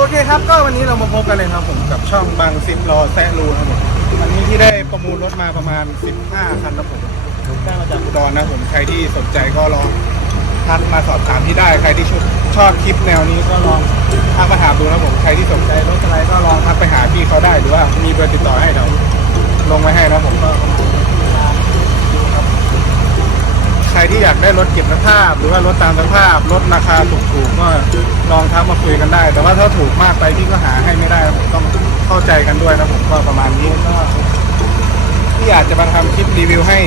โอเคครับก็วันนี้เรามาพบกันเลยครับผมกับช่องบางซิมรอแซะรูครับผมวันนี้ที่ได้ประมูลรถมาประมาณ 15 คันนะผมได้มาจากอุดรนะผมใครที่สนใจก็ลองทักมาสอบถามที่ได้ใครที่ชอบชอบคลิปแนวนี้ก็ลองทักมาถามดูนะผมใครที่สนใจรถอะไรก็ลองทักไปหาพี่เขาได้หรือว่ามีเบอร์ติดต่อให้เดี๋ยวลงไว้ให้ รที่อยากได้รถเก็บสภาพ หรือว่ารถตามสภาพรถราคาถูกๆก็ลองทักมาคุยกันได้ แต่ว่าถ้าถูกมากไปพี่ก็หาให้ไม่ได้ผมต้องเข้าใจกันด้วยนะผมก็ประมาณนี้ก็ที่อาจจะมาทำคลิปรีวิวให้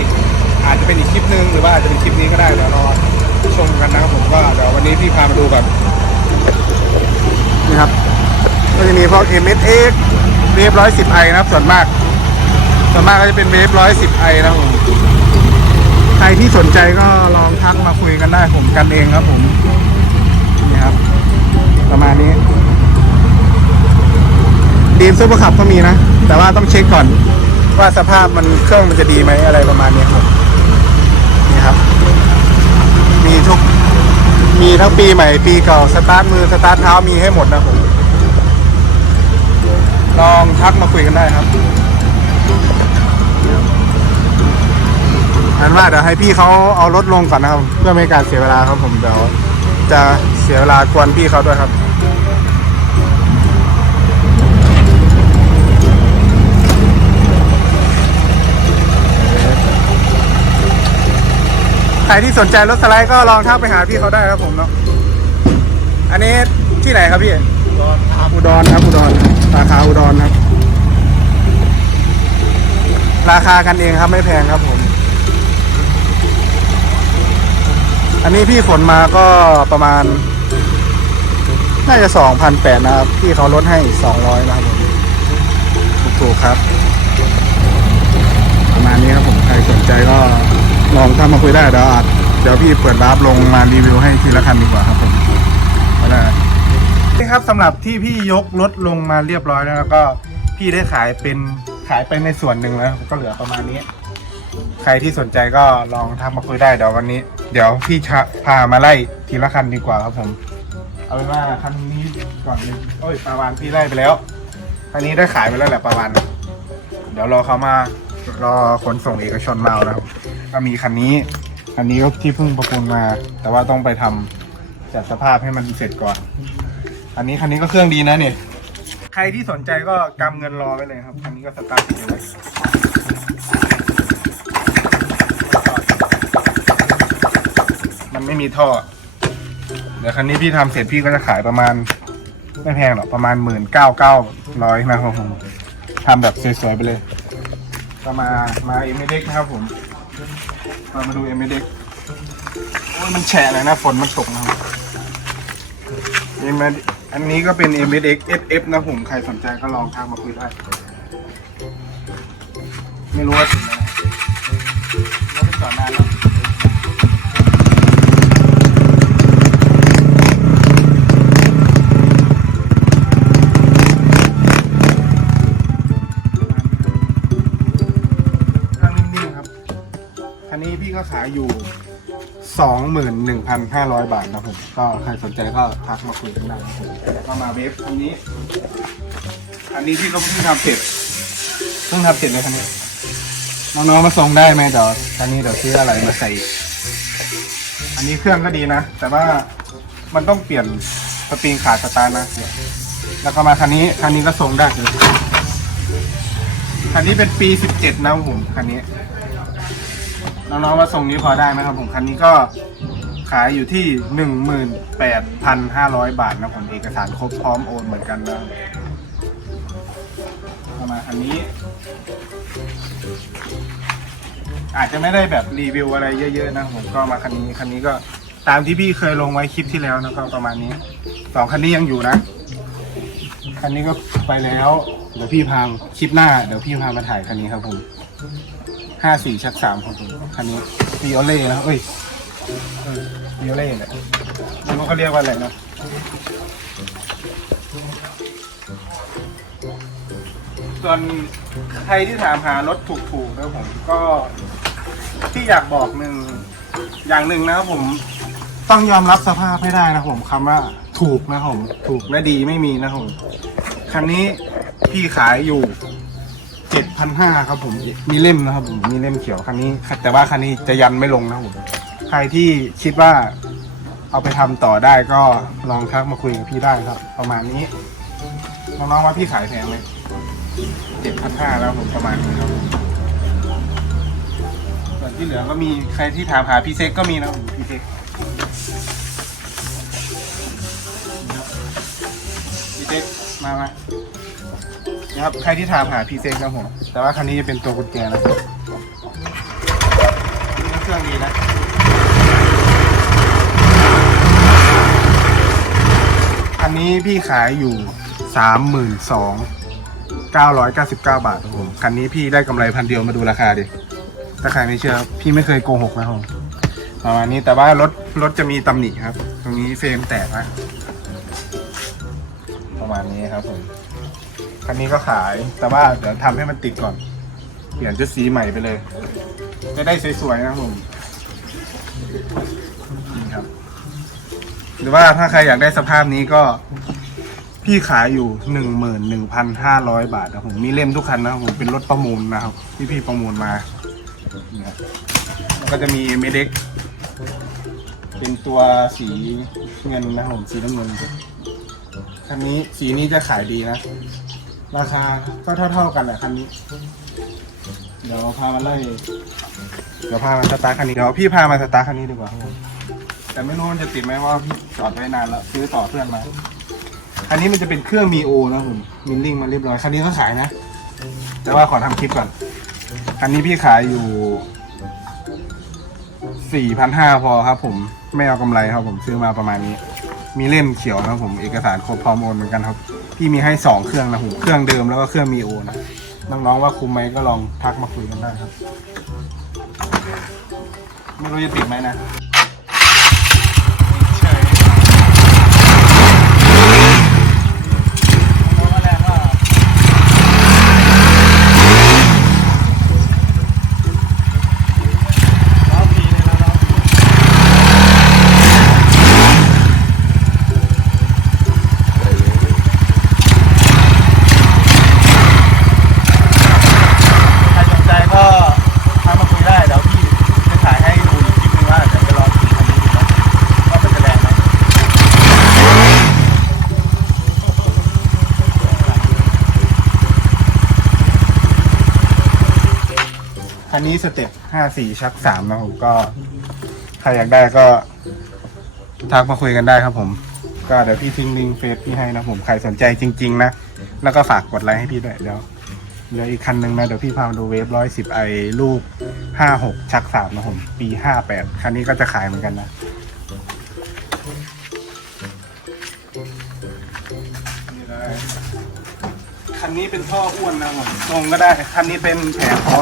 อาจจะเป็นอีกคลิปนึงหรือว่าอาจจะเป็นคลิปนี้ก็ได้เดี๋ยวรอชมกันนะครับผมก็เดี๋ยววันนี้พี่พามาดูแบบนี่ครับก็จะมีพวก M S X เวฟร้อยสิบไอนะครับส่วนมาก ส่วนมากก็จะเป็นเวฟร้อยสิบไอนะครับผม ใครที่สนใจก็ลองทักมาคุยกันได้ผมกันเองครับผมนี่ครับ ประมาณนี้ดีมซูเปอร์ขับก็มีนะ แต่ว่าต้องเช็คก่อน ว่าสภาพมันเครื่องมันจะดีไหมอะไรประมาณนี้ครับนี่ครับ มีทุกมีทั้งปีใหม่ปีเก่าสตาร์ทมือสตาร์ทเท้ามีให้หมดนะผมลองทักมาคุยกันได้ครับ อันว่าเดี๋ยวให้พี่เขาเอารถลงก่อนนะครับ เพื่อไม่ให้การเสียเวลาครับผมเดี๋ยวจะเสียเวลากวนพี่เขาด้วยครับ ใครที่สนใจรถสไลด์ก็ลองทักไปหาพี่เขาได้ครับผมเนาะอันนี้ที่ไหนครับพี่อุดรครับอุดรสาขาอุดรครับราคากันเองครับไม่แพงครับผม อันนี้พี่ขนมาก็ประมาณ น่าจะสองพันแปดนะครับ พี่เขาลดให้สองร้อยนะครับผมถูกๆครับ ประมาณนี้ครับผมใครสนใจก็ลองเข้ามาคุยได้เดี๋ยวอาจเดี๋ยวพี่เปิดรับลงมารีวิวให้ทีละคันดีกว่าครับผมก็ได้นี่ครับสำหรับที่พี่ยกรถลงมาเรียบร้อยแล้วแล้วก็พี่ได้ขายเป็นขายไปในส่วนหนึ่งแล้วก็เหลือประมาณนี้ ใครที่สนใจก็ลองทักมาคุยได้เดี๋ยววันนี้ เดี๋ยวพี่ชะพามาไล่ทีละคันดีกว่าครับผม เอาเป็นว่าคันนี้ก่อนเลยโอ้ยประวานพี่ไล่ไปแล้วคันนี้ได้ขายไปแล้วแหละประวานเดี๋ยวรอเขามารอขนส่งเอกชนมาเอานะครับก็มีคันนี้คันนี้ก็ที่เพิ่งประมูลมา แต่ว่าต้องไปทำจัดสภาพให้มันเสร็จก่อน อันนี้คันนี้ก็เครื่องดีนะเนี่ยใครที่สนใจก็กำเงินรอไว้เลยครับ คันนี้ก็สตาร์ทติดอยู่เลย มัน ไม่มีท่อ เดี๋ยวคันนี้พี่ทำเสร็จพี่ก็จะขายประมาณ ไม่แพงหรอกประมาณหมื่นเก้าเก้าร้อยนะครับผมทำแบบสวยๆไปเลยก็มามาเอ็มเด็กนะครับผมมามาดูเอ็มเด็กโอ้ยมันแฉะเลยนะฝนมันตกนะครับเอ็มอันนี้ก็เป็น m s x SF นะผมใครสนใจก็ลองทักมาคุยได้ ไม่รู้ว่าถึงไหนนะรถไปจอดนานแล้ว อยู่ 21,500 บาทนะผม ก็ใครสนใจก็ทักมาคุยกันได้ครับผมก็มาเวฟคันนี้ อันนี้พี่ก็เพิ่งทำเสร็จเพิ่งทำเสร็จเลยคันนี้น้องๆมาส่งได้ไหมเดี๋ยวคันนี้เดี๋ยวซื้ออะไรมาใส่อีกอันนี้เครื่องก็ดีนะ แต่ว่ามันต้องเปลี่ยนสปริงขาดสตาร์ทนะแล้วก็มาคันนี้คันนี้ก็ส่งได้คันนี้เป็นปี 17 นะครับผมคันนี้ น้องๆว่าทรงนี้พอได้ไหมครับผมคันนี้ก็ขายอยู่ที่ 18,500 บาทนะผมเอกสารครบพร้อมโอนเหมือนกันนะประมาณคันนี้ อาจจะไม่ได้แบบรีวิวอะไรเยอะ ๆ นะผมก็มาคันนี้คันนี้ก็ตามที่พี่เคยลงไว้คลิปที่แล้วนะครับประมาณนี้สองคันนี้ยังอยู่นะ คันนี้ก็ไปแล้ว เดี๋ยวพี่พาคลิปหน้า เดี๋ยวพี่พามาถ่ายคันนี้ครับผม ห้าสี่ชักสามครับผมคันนี้วีโอเล่นะเอ้ยวีโอเล่แหละไม่รู้เขาเรียกว่าอะไรนะส่วนใครที่ถามหารถถูกๆนะผมก็ที่อยากบอกหนึ่งอย่างหนึ่งนะครับผมต้องยอมรับสภาพให้ได้นะผมคำว่าถูกนะผมถูกและดีไม่มีนะผมคันนี้พี่ขายอยู่ เจ็ดพันห้าครับผมมีเล่มนะครับผมมีเล่มเขียวคันนี้ แต่ว่าคันนี้จะยันไม่ลงนะครับผมใครที่คิดว่าเอาไปทำต่อได้ก็ลองทักมาคุยกับพี่ได้ครับ ประมาณนี้น้องๆว่าพี่ขายแพงไหมเจ็ดพันห้าแล้วผมประมาณนี้ครับส่วนที่เหลือก็มีใครที่ถามหาพี่เซ็กก็มีนะครับผมพี่เซ็กพี่เซ็กมามา นะครับใครที่ถามหาพีเซ็กครับผมแต่ว่าคันนี้จะเป็นตัวกุญแจนะครับเครื่องดีนะอันนี้พี่ขายอยู่สามหมื่นสองเก้าร้อยเก้าสิบเก้าบาทครับผมคันนี้พี่ได้กำไรพันเดียวมาดูราคาดิถ้าใครไม่เชื่อ พี่ไม่เคยโกหกนะครับผมประมาณนี้แต่ว่ารถรถจะมีตำหนิครับ ตรงนี้เฟรมแตกนะประมาณนี้ครับผม คันนี้ก็ขาย แต่ว่าเดี๋ยวทำให้มันติดก่อน เปลี่ยนชุดสีใหม่ไปเลย จะได้สวยๆนะผมนี่ครับ หรือว่าถ้าใครอยากได้สภาพนี้ก็ พี่ขายอยู่หนึ่งหมื่นหนึ่งพันห้าร้อยบาทนะผมมีเล่มทุกคันนะผมเป็นรถประมูลนะครับ ที่พี่ประมูลมานี่ครับแล้วก็จะมีเมเด็กเป็นตัวสีเงินนะผมสีน้ำเงินคันนี้สีนี้จะขายดีนะ ราคาก็เท่า ๆกันแหละคันนี้ เดี๋ยวพามาไล่เดี๋ยวพามาสตาร์ทคันนี้เดี๋ยวพี่พามาสตาร์ทคันนี้ดีกว่าครับผมแต่ไม่รู้มันจะติดไหมว่าพี่จอดไว้นานแล้วซื้อต่อเพื่อนมาคันนี้มันจะเป็นเครื่องมีโอนะผมมิลลิ่งมาเรียบร้อยคันนี้ก็ขายนะ แต่ว่าขอทำคลิปก่อนคันนี้พี่ขายอยู่สี่พันห้าพอครับ ผมไม่เอากำไรครับผมซื้อมาประมาณนี้ มีเล่มเขียวนะครับผมเอกสารครบพร้อมโอนเหมือนกันครับ พี่มีให้สองเครื่องนะผมเครื่องเดิมแล้วก็เครื่องมีโอนะน้องๆว่าคุ้มไหมก็ลองทักมาคุยกันได้ครับ ไม่รู้จะติดไหมนะใช่น้องก็แรงว่าล้อปีเลยนะล้อ ใครสนใจก็ทักมาคุยได้เดี๋ยวพี่จะถ่ายให้ดูอีกคลิปนึงว่าเดี๋ยวจะลองขี่คันนี้ดูนะว่ามันจะแรงไหม คันนี้สเต็ปห้าสี่ชักสามนะผมก็ ใครอยากได้ก็ ทักมาคุยกันได้ครับผม ก็เดี๋ยวพี่ทิ้งลิงก์เฟซพี่ให้นะผมใครสนใจจริง ๆ นะ แล้วก็ฝากกดไลค์ให้พี่ด้วยเดี๋ยวเดี๋ยวอีกคันหนึ่งนะ เดี๋ยวพี่พามาดูเวฟร้อยสิบไอลูกห้าหกชักสามนะผม ปีห้าแปดคันนี้ก็จะขายเหมือนกันนะนี่เลยคันนี้เป็นท่ออ้วนนะผมตรงก็ได้ คันนี้เป็นแผงคอ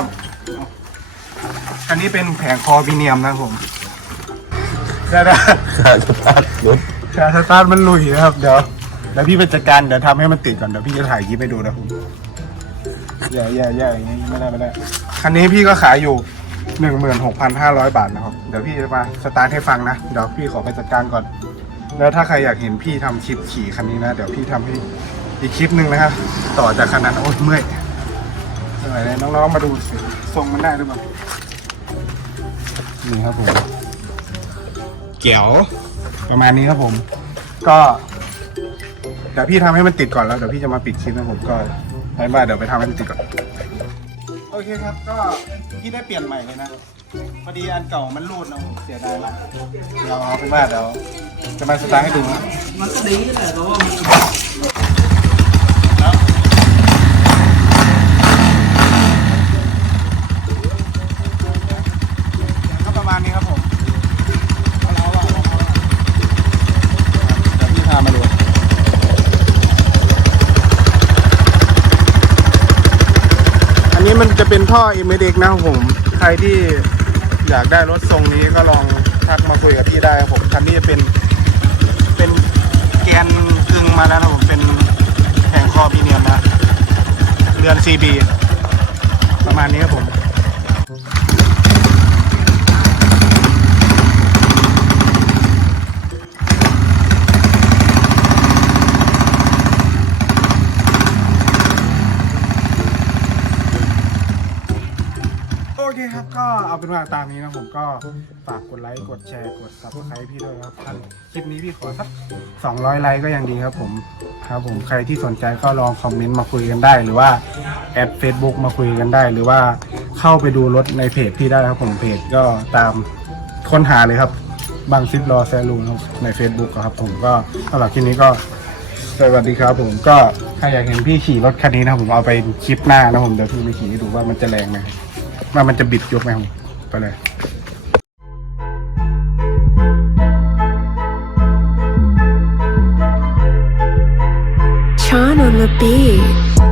คันนี้เป็นแผงคอบีเนียมนะผมได้ได้ขาสตาร์ทรถชาสตาร์ทมันลุยนะครับ เดี๋ยวเดี๋ยวพี่ไปจัดการเดี๋ยวทำให้มันติดก่อนเดี๋ยวพี่จะถ่ายคลิปให้ดูนะผมแย่แย่แย่อย่างนี้ไม่ได้ไม่ได้คันนี้พี่ก็ขายอยู่หนึ่งหมื่นหกพันห้าร้อยบาทนะครับ เดี๋ยวพี่จะมาสตาร์ทให้ฟังนะ เดี๋ยวพี่ขอไปจัดการก่อน แล้วถ้าใครอยากเห็นพี่ทำคลิปขี่คันนี้นะ เดี๋ยวพี่ทำให้อีกคลิปหนึ่งนะครับ ต่อจากคันนั้นโอ๊ยเมื่อยอะไรเลยน้องๆมาดูสิทรงมันได้หรือเปล่า นี่ครับผมเกี่ยวประมาณนี้ครับผม ก็เดี๋ยวพี่ทำให้มันติดก่อนแล้วเดี๋ยวพี่จะมาปิดคลิปนะผมก็ให้บ้านเดี๋ยวไปทำให้มันติดก่อนโอเคครับก็พี่ได้เปลี่ยนใหม่เลยนะพอดีอันเก่ามันรูดนะผมเสียดายมากเดี๋ยวเอาเป็นว่าเดี๋ยวจะมาสตาร์ทให้ดูนะมันก็ดีแหละแต่ว่ามัน แล้วก็ประมาณนี้ครับผมเอาแล้วอะเอาแล้วอะเดี๋ยวพี่พามาดู อันนี้ มันจะเป็นท่อ m อ x นะครับผม ใครที่อยากได้รถทรงนี้ก็ลองทักมาคุยกับพี่ได้ครับผมคันนี้จะเป็นเป็นแกนกึ่งมาแล้วนะผมเป็นแผงคอพีเนียมนะเรือน CB ประมาณนี้ครับผม ก็เอาเป็นว่า ตามนี้นะผมก็ฝากกดไลค์กดแชร์กด subscribe พี่ด้วยนะครับท่านคลิปนี้พี่ขอสัก200ไลค์ก็ยังดีครับผมครับผมใครที่สนใจก็ลองคอมเมนต์มาคุยกันได้ หรือว่าแอด Facebook มาคุยกันได้ หรือว่าเข้าไปดูรถในเพจพี่ได้ครับผมเพจก็ตามค้นหาเลยครับบางซิปรอแซลูนใน Facebook ครับผมก็สำหรับคลิปนี้ก็สวัสดีครับผมก็ใครอยากเห็นพี่ขี่รถคันนี้นะผมเอาไปคลิปหน้านะผมเดี๋ยวพี่ไปขี่ให้ดูว่ามันจะแรงไหมว่ามันจะบิดยกไหมครับ ไปเลย Sean on the beat.